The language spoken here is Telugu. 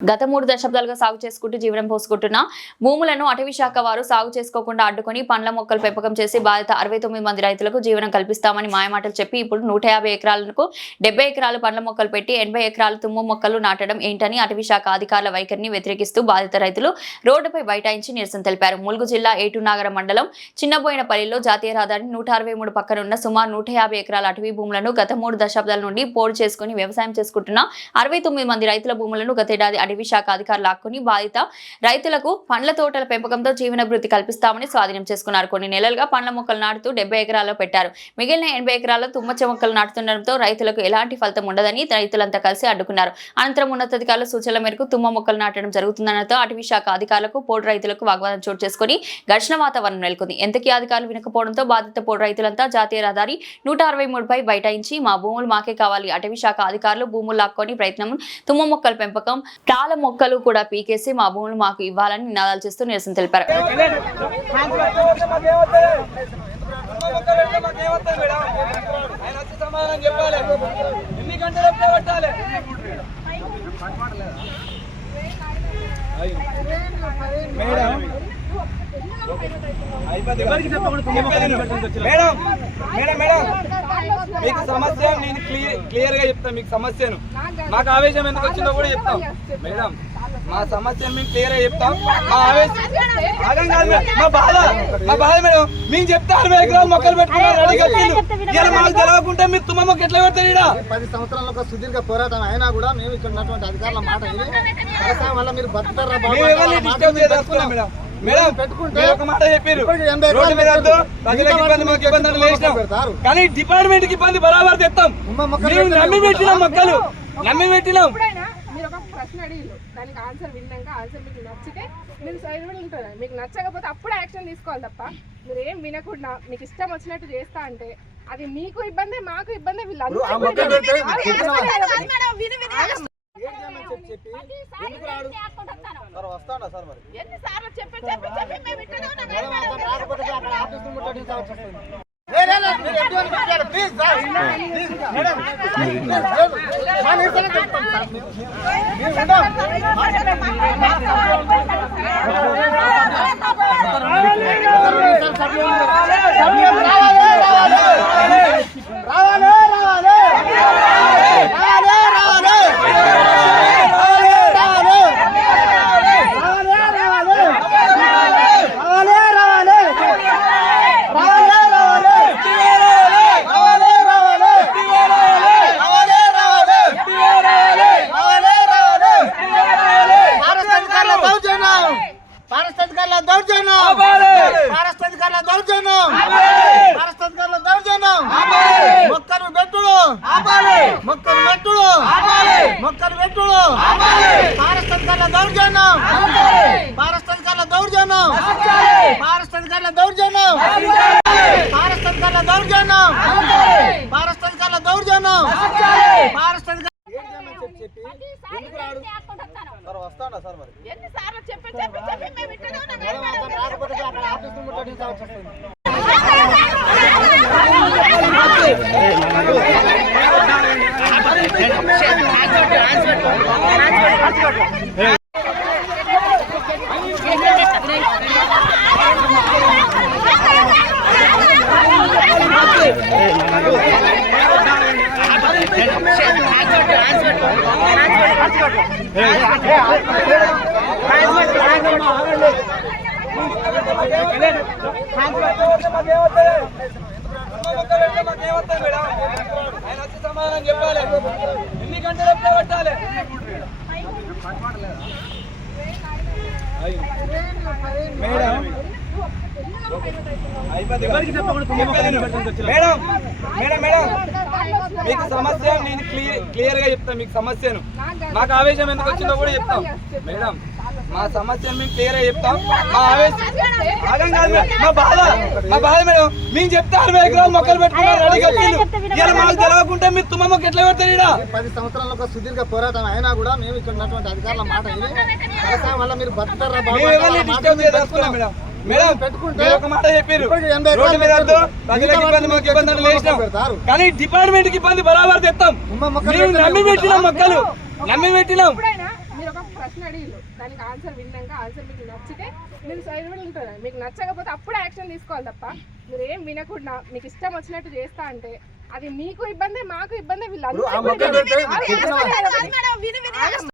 గత మూడు దశాబ్దాలుగా సాగు చేసుకుంటూ జీవనం పోసుకుంటున్న భూములను అటవీ శాఖ వారు సాగు చేసుకోకుండా అడ్డుకొని పండ్ల మొక్కలు పెంపకం చేసి బాధిత అరవై తొమ్మిది మంది రైతులకు జీవనం కల్పిస్తామని మాయమాటలు చెప్పి ఇప్పుడు నూట యాభై ఎకరాలకు డెబ్బై ఎకరాలు పండ్ల మొక్కలు పెట్టి ఎనభై ఎకరాలు తుమ్ము మొక్కలు నాటడం ఏంటని అటవీ శాఖ అధికారుల వైఖరిని వ్యతిరేకిస్తూ బాధిత రైతులు రోడ్డుపై బైఠాయించి నిరసన తెలిపారు. ములుగు జిల్లా ఏటునాగర మండలం చిన్నబోయినపల్లిలో జాతీయ రహదారి నూట అరవై మూడు పక్కన ఉన్న సుమారు నూట యాభై ఎకరాల అటవీ భూములను గత మూడు దశాబ్దాల నుండి పోడు చేసుకుని వ్యవసాయం చేసుకుంటున్న అరవై తొమ్మిది మంది రైతుల భూములను గతేడాది అటవీ శాఖ అధికారులు ఆక్కుని బాధిత రైతులకు పండ్ల తోటల పెంపకంతో జీవనభృతి కల్పిస్తామని స్వాధీనం చేసుకున్నారు. కొన్ని నెలలుగా పండ్ల మొక్కలు నాటుతూ డెబ్బై ఎకరాల్లో పెట్టారు. మిగిలిన ఎనభై ఎకరాల్లో తుమ్మచ్చ మొక్కలు నాటుతుండటంతో రైతులకు ఎలాంటి ఫలితం ఉండదని రైతులంతా కలిసి అడ్డుకున్నారు. అనంతరం ఉన్నతాధికారుల సూచనల మేరకు తుమ్మ మొక్కలు నాటడం జరుగుతుందనడంతో అటవీ శాఖ అధికారులకు పోడు రైతులకు వాగ్వాదం చోటు చేసుకుని ఘర్షణ వాతావరణం నెలకొంది. ఎంతకీ అధికారులు వినకపోవడంతో బాధిత పోడు రైతులంతా జాతీయ రహదారి నూట అరవై మూడుపై బైఠాయించి మా భూములు మాకే కావాలి. అటవీ శాఖ అధికారులు భూములు లాక్కొని ప్రయత్నం తుమ్మ మొక్కల పెంపకం తాళ మొక్కలు కూడా పీకేసి మా భూములు మాకు ఇవ్వాలని నినాదాలు చేస్తూ నిరసన తెలిపారు ఆయన వచ్చి సమాధానం మేడం మేడం మేడం మీకు సమస్య నేను క్లియర్ క్లియర్గా చెప్తాను మీకు సమస్యను. మాకు ఆవేశం ఎందుకు వచ్చిందో కూడా చెప్తాం. మేడం మా సమస్యను మేము క్లియర్గా చెప్తాం. మా ఆవేశం ఆగం కాదు. మా బాధ మా బాధ మేడం. మేము చెప్తే అరవై ఎకరాలు మొక్కలు పెట్టుకున్నారు. రెడీ కట్టిండు ఇలా మాకు తెలవకుంటే మీరు తుమ్మ మొక్క ఎట్లా పెడతారు ఈడ? పది సంవత్సరాల ఒక సుదీర్ఘ పోరాటం అయినా కూడా మేము ఇక్కడ ఉన్నటువంటి అధికారుల మాట విని వల్ల మీరు బతుకుతారా మేడం ఒక మాట చెప్పారు రోడ్డు మీద ప్రజలకు ఇబ్బంది మాకు ఇబ్బంది. కానీ డిపార్ట్మెంట్కి ఇబ్బంది బరాబర్ తెస్తాం మేము నమ్మి మేము పెట్టినాం మొక్కలు. నమ్మి పెట్టినాం. ఎప్పుడైనా మీరు ఒక ప్రశ్న దానికి ఆన్సర్ విన్నాక ఆన్సర్ మీకు నచ్చితే మీరు సైడ్ కూడా ఉంటారు? మీకు నచ్చకపోతే అప్పుడే యాక్షన్ తీసుకోవాలి తప్ప మీరు ఏం వినకుండా మీకు ఇష్టం వచ్చినట్టు చేస్తా అంటే అది మీకు ఇబ్బంది మాకు ఇబ్బంది. వీళ్ళందరూ ఏం చేయమని చెప్పి చెప్పి ఎందుకు రాడు సార్ వస్తాడా సార్ మరి ఎన్ని సార్లు చెప్పి చెప్పి చెప్పి మేము ఇట్లనే ఉన్నాం రాకపోతే అక్కడ ఆఫీస్ ముందు అడిగి సార్ వచ్చేస్తుంది ప్లీజ్ సార్ ఆపాలి. మొక్కలు మెట్టుడు ఆపాలి. మొక్కలు మెట్టుడు ఆపాలి. పారస్థానికాల దౌర్జన్యం. పారస్థానికాల దౌర్జన్యం. పారస్థానికాల దౌర్జన్యం. పారస్థానికాల దౌర్జన్యం. పారస్థానికాల దౌర్జన్యం. పారస్థానిక సార్ వస్తాడా సార్ మరి? ఎన్ని సార్లు చెప్పి చెప్పి చెప్పి మేము ఇట్లా మేడం ఆయన వచ్చి సమాధానం చెప్పాలి పట్టాలి మేడం మేడం మేడం మేడం మీకు సమస్య నేను క్లియర్ క్లియర్గా చెప్తాను మీకు సమస్యను. మాకు ఆవేశం ఎందుకు వచ్చిందో కూడా చెప్తాం. మేడం మా సమస్యను మేము క్లియర్గా చెప్తాం. మా ఆవేశం కాదు. మా బాధ. మా బాధ మేడం. మేము చెప్తే అరవై ఎకరాలు మొక్కలు పెట్టుకున్నారు. రెడీ కట్టిండు ఇలా మాకు తెలవకుంటే మీరు తుమ్మ మొక్క ఎట్లా పెడతారు ఈడ? పది సంవత్సరాల ఒక సుదీర్ఘ పోరాటం అయినా కూడా మేము ఇక్కడ ఉన్నటువంటి అధికారుల మాట వల్ల మీరు బతుకుతారా. మేడం. మేడం పెట్టుకుంటే మీరు ఒక మాట చెప్పారు ఇప్పటికి ఎనభై రోడ్డు మీద ఎకరాలు వద్దు, మిగతా ప్రజలకు ఇబ్బంది మాకు ఇబ్బంది అని లేచినాం. పెడతారు. కానీ డిపార్ట్మెంట్కి ఇబ్బంది బరాబర్ తెస్తాం మేము నమ్మి మేము పెట్టినాం మొక్కలు. నమ్మి పెట్టినాం. ప్రశ్న అడిగిల్లు దానికి ఆన్సర్ విన్నాక ఆన్సర్ మీకు నచ్చితే మీరు సైలెంట్ ఉంటారు? మీకు నచ్చకపోతే అప్పుడే యాక్షన్ తీసుకోవాలి తప్ప మీరు ఏం వినకుండా మీకు ఇష్టం వచ్చినట్టు చేస్తా అంటే అది మీకు ఇబ్బంది మాకు ఇబ్బంది వీళ్ళందరూ